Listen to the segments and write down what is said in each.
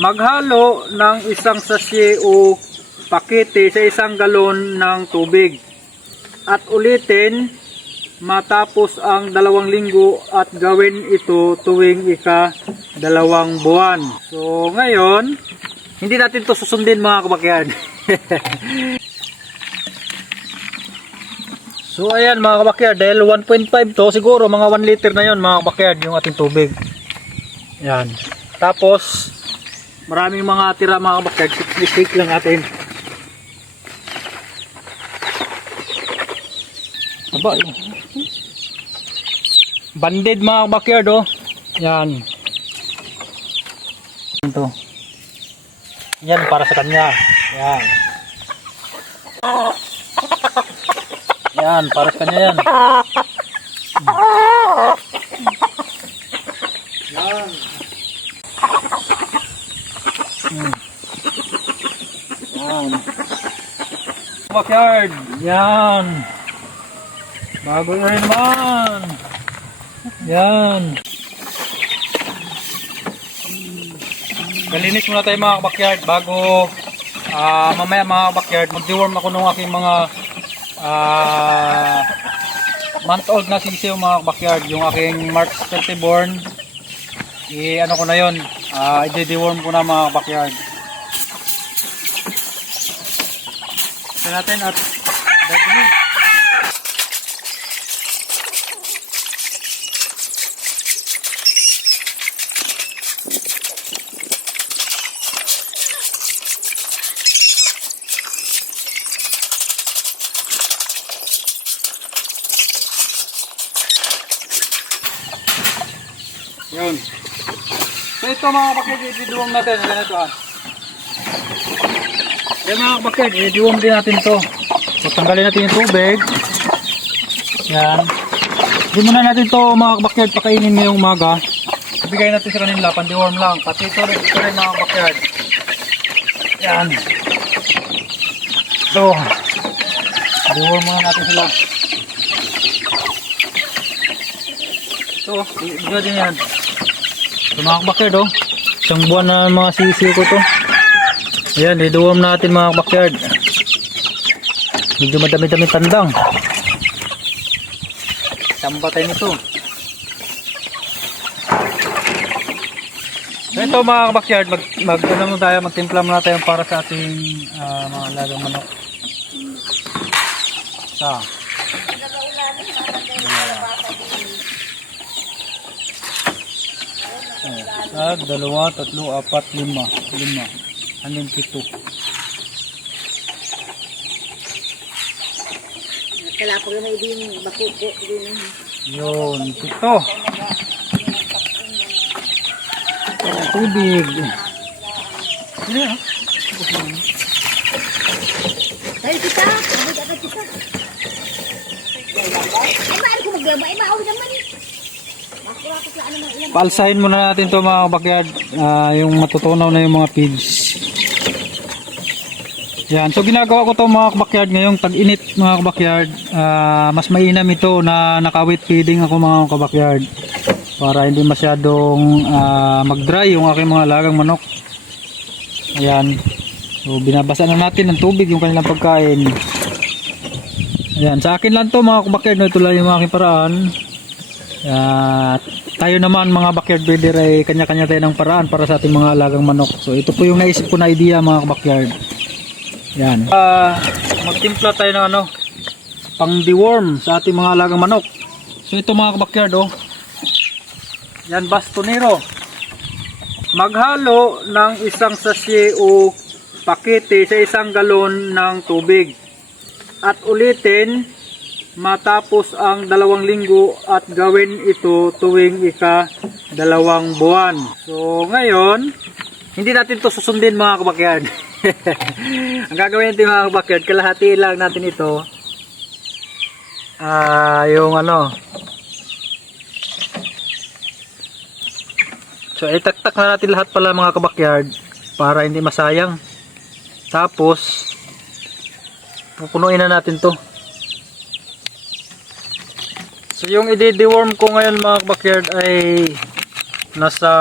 maghalo ng isang sachet o pakete sa isang galon ng tubig. At ulitin matapos ang dalawang linggo at gawin ito tuwing ika dalawang buwan. So ngayon, hindi natin to susundin mga kabakyan. so ayan mga kabakyan, dahil 1.5 to, siguro mga 1 liter na yon mga kabakyan yung ating tubig. Yan. Tapos, maraming mga tira mga kabakyan, shake lang natin. Aba, yun. Banded mga backyard oh. Yan. Ito. Yan para sa kanya. Yan. Yan, para sa kanya yan. Yan. Hmm. Yan. Backyard. Yan. Bago na rin naman. Yan. Galinis muna tayo mga backyard bago ah, mamaya mga backyard mag-deworm ako ng aking mga ah, month old na sisiyo mga backyard yung aking March 30 born i ano ko na yon ah, i-deworm ko na mga backyard Ito natin at dagdag Yun. So ito mga bakit, i-deworm natin. Yan ito ah. Yan mga bakit, i-deworm din natin to. So tanggalin natin yung tubig. Yan. Hindi muna natin to mga backyard pakainin ngayong umaga. Ibigay natin sa kanila, pandiworm lang. Pati ito rin, ito rin mga backyard. Yan. Ito. Deworm muna natin sila. Ito, ibigay din yan. Ito mga backyard oh. Isang buwan na mga sisiyo ko to. Ayan, iduwam natin mga backyard. Medyo madami-dami tandang. Tambatay nito. So ito mga backyard, mag, mag ano muna tayo, magtimpla muna tayo para sa ating ah, mga alagang manok. Sa. Sa dalawa, tatlo, apat, lima. Lima. Hanggang pito. Kalapag na din bakuko din. Yun, pito. Tubig. Yan? Dahil kita, agad kita. Ay, maaari ko maglaba. Ay, maawi naman Paalsahin muna natin to mga backyard. ah, yung matutunaw na yung mga pigs. Yan. So ginagawa ko to mga backyard ngayong tag-init mga backyard. mas mainam ito na nakawit feeding ako mga backyard. Para hindi masyadong ah, mag-dry yung aking mga lagang manok. Ayan. So binabasa na natin ng tubig yung kanilang pagkain. Ayan. Sa akin lang to mga backyard. No, ito lang yung aking paraan. At tayo naman mga backyard breeder ay kanya-kanya tayo ng paraan para sa ating mga alagang manok. So ito po yung naisip ko na idea mga backyard. Yan. Ah, magtimpla tayo ng ano, pang deworm sa ating mga alagang manok. So ito mga backyard oh. Yan bastonero. Maghalo ng isang sachet o pakete sa isang galon ng tubig. At ulitin matapos ang dalawang linggo at gawin ito tuwing ika dalawang buwan. So ngayon, hindi natin to susundin mga kabakyan. ang gagawin natin mga kabakyan, kalahati lang natin ito. Ah, yung ano. So itaktak na natin lahat pala mga kabakyard para hindi masayang. Tapos pupunuin na natin to. So yung i-deworm ko ngayon mga backyard ay nasa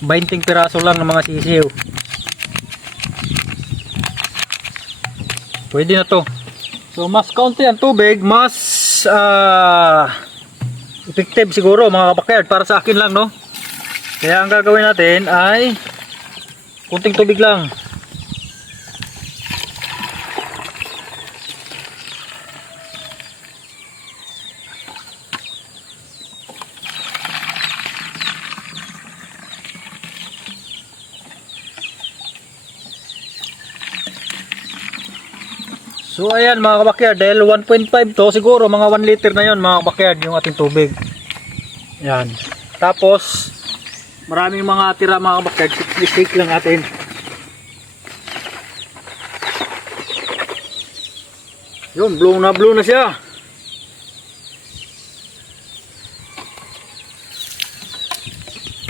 20 piraso lang ng mga sisiw. Pwede na to. So mas kaunti ang tubig, mas ah, effective siguro mga kabakyard para sa akin lang no. Kaya ang gagawin natin ay kunting tubig lang. So ayan mga kabakyard, dahil 1.5 to, siguro mga 1 liter na yon mga kabakyard yung ating tubig. Yan. Tapos, maraming mga tira mga kabakyard, mistake lang natin. Yun, blue na blue na siya.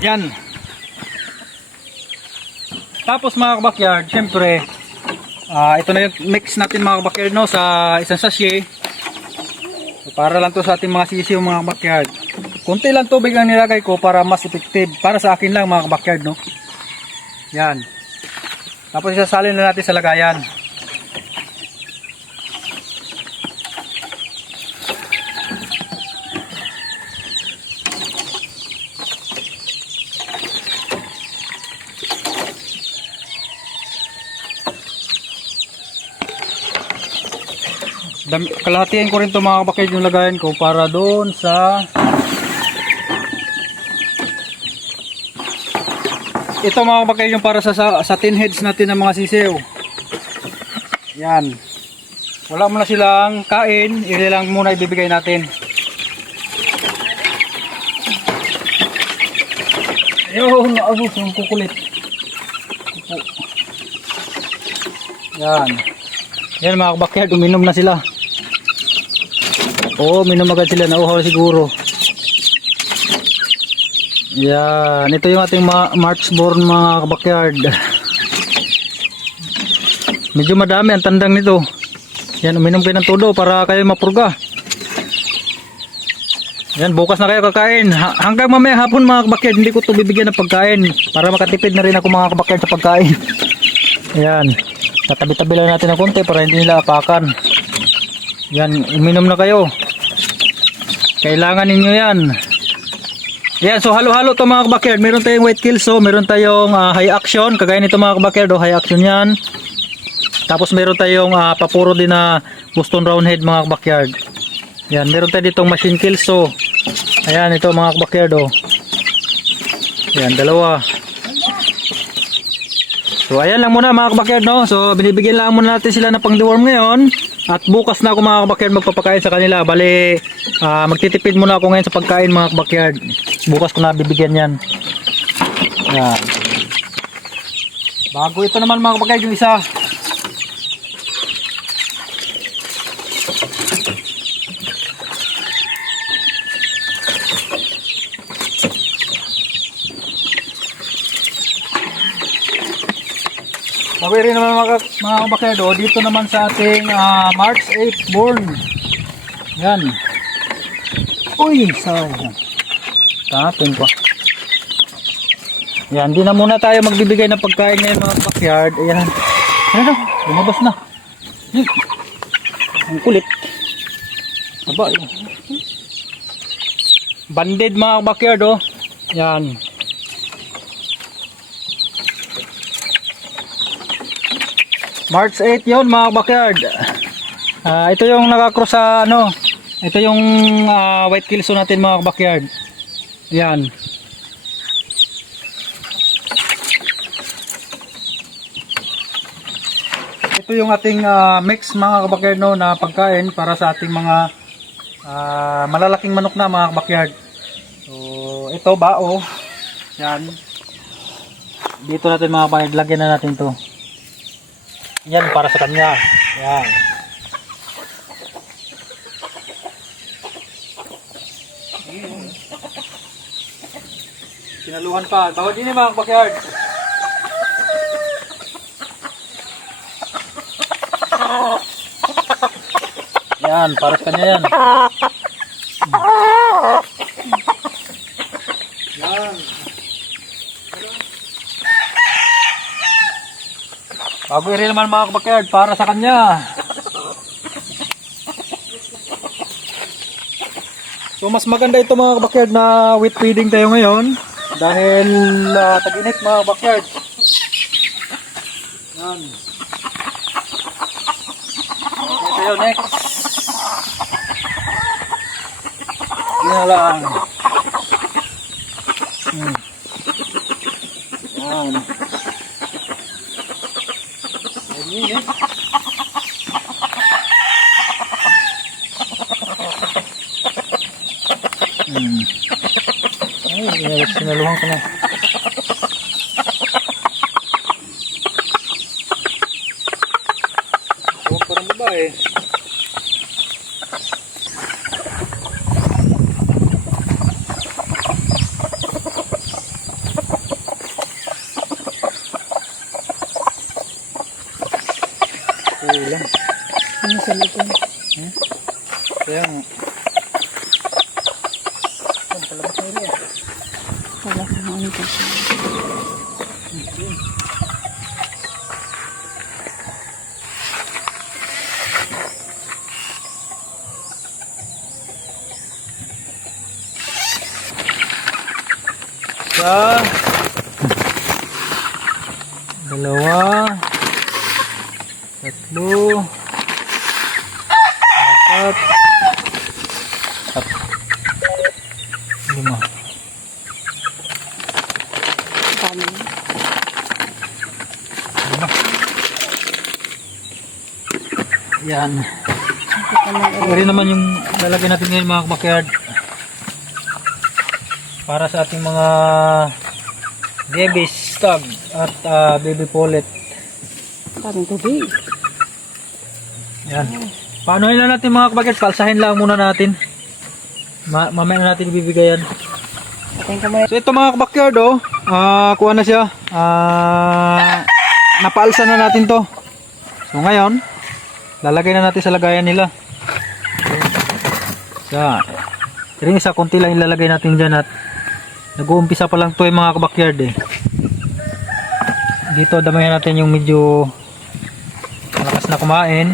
Yan. Tapos mga kabakyard, syempre, Ah, ito na yung mix natin mga kabakyard no sa isang sachet. Para lang to sa ating mga sisiw mga kabakyard. Kunti lang tubig ang nilagay ko para mas effective. Para sa akin lang mga kabakyard no. Yan. Tapos isasalin na natin sa lagayan. Dam kalahatiin ko rin to mga kabakyard yung lagayan ko para doon sa ito mga kabakyard yung para sa, sa, sa tin heads natin ng mga sisiw. Yan. Wala mo na silang kain ili lang muna ibibigay natin. Yun abos yung kukulit. Kuku. yan. Yan mga kabakyard uminom na sila Oo, minum agad sila. Nauhaw siguro. Yan. Ito yung ating ma Marchborn mga kabakyard. Medyo madami ang tandang nito. Yan, uminom kayo ng todo para kayo mapurga. Yan, bukas na kayo kakain. Ha hanggang mamaya hapon mga kabakyard, hindi ko ito bibigyan ng pagkain. Para makatipid na rin ako mga kabakyard sa pagkain. Yan. Tatabi-tabi lang natin ng konti para hindi nila apakan. Yan, uminom na kayo. Kailangan ninyo yan. Yan, so halo-halo to mga kabakyard. Meron tayong white kilso, meron tayong ah, high action. Kagaya nito mga kabakyard, oh, high action yan. Tapos meron tayong ah, papuro din na Boston Roundhead mga kabakyard. Yan, meron tayo ditong machine kilso. Ayan, ito mga kabakyard, oh. Yan, dalawa. So ayan lang muna mga kabakyard no. So binibigyan lang muna natin sila ng pang-deworm ngayon. At bukas na ako mga kabakyard magpapakain sa kanila. Bali ah, magtitipid muna ako ngayon sa pagkain mga kabakyard. Bukas ko na bibigyan yan. Yan. Bago ito naman mga kabakyard yung isa. Rin naman mga, mga kabakyardo, dito naman sa ating ah, March 8 born. Yan. Uy, sayang. Tapon pa. Yan, di na muna tayo magbibigay ng pagkain ngayon mga backyard. Ayan. Ano, lumabas na. Hmm. Ang kulit. Aba, yun. Banded mga backyard oh. Yan. March 8 yon mga backyard. Ah, ito yung nakakross sa ano. Ito yung ah, white kilso natin mga backyard. Yan. Ito yung ating ah, mix mga kabakyard no, na pagkain para sa ating mga ah, malalaking manok na mga kabakyard. So, ito bao. Yan. Dito natin mga kabakyard, lagyan na natin to. Yan para sa kanya. Yan. Sinaluhan pa. Bawal din yung mga backyard. Yan, para sa kanya. Yan. Bago rin naman mga kabakyard para sa kanya. So mas maganda ito mga kabakyard na wheat feeding tayo ngayon dahil uh, tag-init mga kabakyard. Yan. Okay tayo next. Yan lang. Hmm. Yan. Ayun eh. Hmm. Ay, ay, sinaluhan ko na. Huwag parang babae. Kulang. Ano sa likod? Hmm? Kaya nga. Ang palabas na rin. Wala kang ano ko siya. Isa. Dalawa. Tatlo. Apat. At lima. Dami. Lima. Yan. Ito naman yung lalagyan natin ngayon mga backyard. Para sa ating mga baby stag at ah, baby pullet. Daming tubig. Yan. Paano nila natin mga kabagyan? Palsahin lang muna natin. Ma mamaya na natin ibibigayan. So ito mga kabakyard oh. Ah, kuha na siya. Ah, napaalsa na natin to. So ngayon, lalagay na natin sa lagayan nila. Sa ring isa konti lang ilalagay natin diyan at nag-uumpisa pa lang to yung mga kabakyard eh. Dito damayan natin yung medyo malakas na kumain.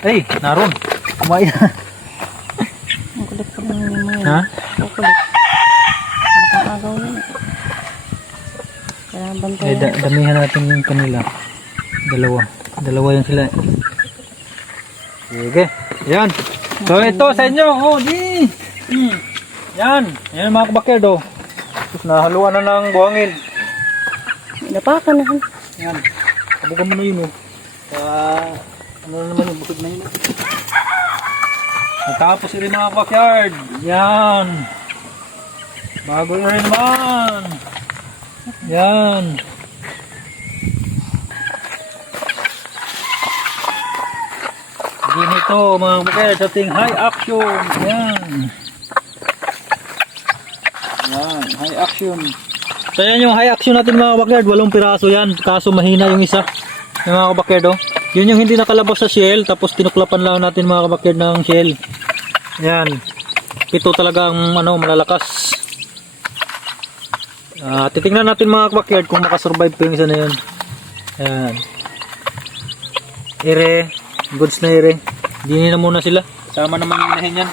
Ay, naroon. Kumain. Ang kulit pa lang naman yun. ha? Ang kulit. Matang agaw yun. Kailangan Eh, bantayan. da- damihan natin yung kanila. Dalawa. Dalawa yan sila. Sige. Yan. So, ito sa inyo. Oh, di. Hmm. Yan. Yan mga kabakerd, oh. Tapos nahaluan na ng buhangin. Inapakan na. Yan. Kabugan mo na yun, oh. Ah, ano na naman yung bukod na yun. Natapos rin mga backyard. Yan. Bago na rin naman. Yan. Din ito mga backyard sa ating high action. Yan. Yan, high action. So yan yung high action natin mga backyard, walong piraso yan, kaso mahina yung isa. Yung mga backyard oh. Yun yung hindi nakalabas sa shell, tapos tinuklapan lang natin mga backyard ng shell. Yan. Ito talagang ano, malalakas. Ah, titingnan natin mga backyard kung makasurvive pa yung isa na yun. Yan. Ire, goods na ire. Dini na muna sila. Sama naman yung inahin yan.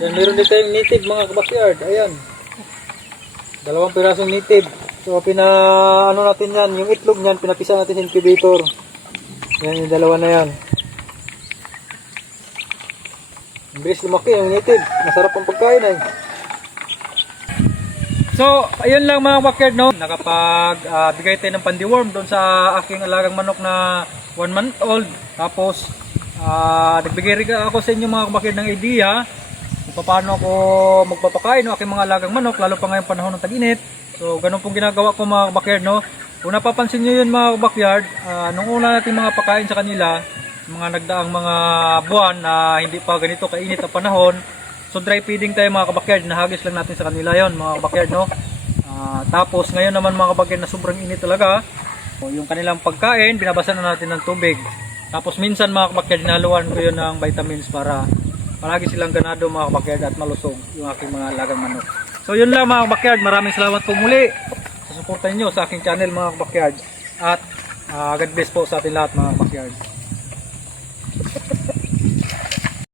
Yan, meron din tayong native mga kabakyard. Ayan. Dalawang pirasong native. So, pina, ano natin yan, yung itlog niyan, pinapisa natin sa incubator. Yan, yung dalawa na yan. Ang bilis lumaki yung native. Masarap ang pagkain ay. So, ayun lang mga kabakyard, no? Nakapag ah, bigay tayo ng pandiworm doon sa aking alagang manok na 1 month old. Tapos, ah, nagbigay rin ako sa inyo mga kabakyard ng idea kung paano ako magpapakain ng aking mga alagang manok lalo pa ngayong panahon ng tag-init. So ganun pong ginagawa ko mga backyard no. Kung napapansin niyo yun mga backyard, ah, nung una natin mga pakain sa kanila, mga nagdaang mga buwan na hindi pa ganito kainit ang panahon. So dry feeding tayo mga kabakyard, nahagis lang natin sa kanila yon mga kabakyard no. Ah, tapos ngayon naman mga kabakyard na sobrang init talaga. So, yung kanilang pagkain, binabasa na natin ng tubig. Tapos minsan mga kabakyard, hinaluan ko yun ng vitamins para palagi silang ganado mga kabakyard at malusog yung aking mga alagang manok. So yun lang mga backyard. Maraming salamat po muli sa suporta niyo sa aking channel mga backyard. At ah, God bless po sa ating lahat mga backyard.